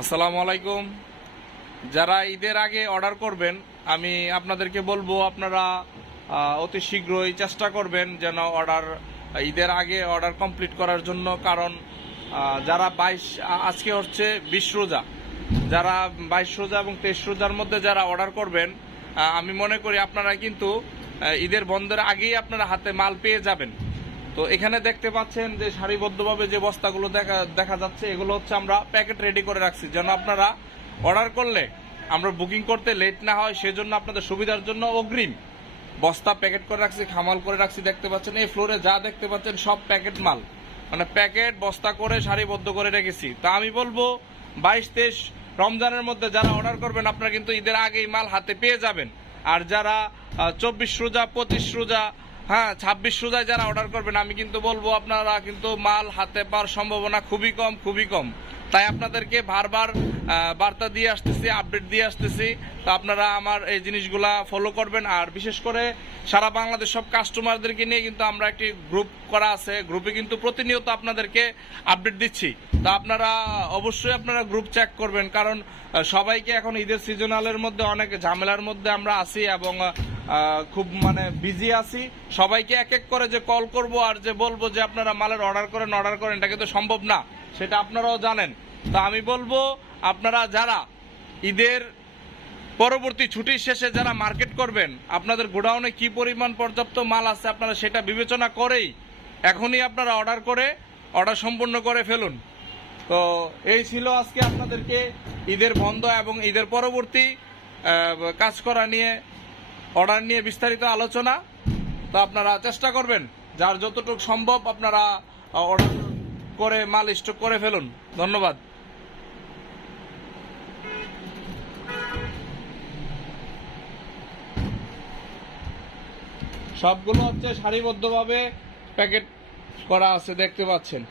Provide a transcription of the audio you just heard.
আসসালামু আলাইকুম। যারা ঈদের আগে অর্ডার করবেন, আমি আপনাদেরকে বলবো আপনারা অতি শীঘ্রই চেষ্টা করবেন যেন ঈদের আগে অর্ডার কমপ্লিট করার জন্য। কারণ যারা আজকে হচ্ছে 20 রোজা, যারা 22 রোজা এবং 23 রোজার মধ্যে যারা অর্ডার করবেন, আমি মনে করি আপনারা কিন্তু ঈদের বন্ধের আগেই আপনারা হাতে মাল পেয়ে যাবেন। তো এখানে দেখতে পাচ্ছেন যে সারিবদ্ধভাবে যে বস্তাগুলো দেখা যাচ্ছে, এগুলো হচ্ছে আমরা প্যাকেট রেডি করে রাখছি যেন আপনারা অর্ডার করলে আমরা বুকিং করতে লেট না হয়, সেজন্য আপনাদের সুবিধার জন্য অগ্রিম বস্তা প্যাকেট করে রাখছি, খামাল করে রাখছি। দেখতে পাচ্ছেন এই ফ্লোরে যা দেখতে পাচ্ছেন সব প্যাকেট মাল, মানে প্যাকেট বস্তা করে সারিবদ্ধ করে রেখেছি। তা আমি বলবো 22-23 রমজানের মধ্যে যারা অর্ডার করবেন আপনারা কিন্তু ঈদের আগেই মাল হাতে পেয়ে যাবেন। আর যারা 24 রোজা, 25 রোজা, 26 রোজায় যারা অর্ডার করবেন, আমি কিন্তু বলবো আপনারা কিন্তু মাল হাতে পাওয়ার সম্ভাবনা খুবই কম। তাই আপনাদেরকে বারবার বার্তা দিয়ে আসতেছি, আপডেট দিয়ে আসতেছি। তো আপনারা আমার এই জিনিসগুলা ফলো করবেন। আর বিশেষ করে সারা বাংলাদেশ সব কাস্টমারদেরকে নিয়ে কিন্তু আমরা একটি গ্রুপ করা আছে, গ্রুপে কিন্তু প্রতিনিয়ত আপনাদেরকে আপডেট দিচ্ছি। তো আপনারা অবশ্যই আপনারা গ্রুপ চেক করবেন, কারণ সবাইকে এখন ঈদের সিজনালের মধ্যে অনেক ঝামেলার মধ্যে আমরা আছি এবং খুব বিজি আছি। সবাইকে এক এক করে যে কল করব আর যে বলবো যে আপনারা মালের অর্ডার করেন, এটা কিন্তু সম্ভব না, সেটা আপনারাও জানেন। তা আমি বলবো আপনারা যারা ঈদের পরবর্তী ছুটির শেষে যারা মার্কেট করবেন, আপনাদের গোডাউনে কি পরিমাণ পর্যাপ্ত মাল আছে আপনারা সেটা বিবেচনা করেই এখনই আপনারা অর্ডার সম্পূর্ণ করে ফেলুন। তো এই ছিল আজকে আপনাদেরকে ঈদের বন্ধ এবং ঈদের পরবর্তী কাজ করা নিয়ে, অর্ডার নিয়ে বিস্তারিত আলোচনা। তো আপনারা চেষ্টা করবেন যার যতটুকু সম্ভব আপনারা অর্ডার করে মাল স্টক করে ফেলুন। ধন্যবাদ। সবগুলো হচ্ছে সারিবদ্ধভাবে প্যাকেট করা আছে, দেখতে পাচ্ছেন।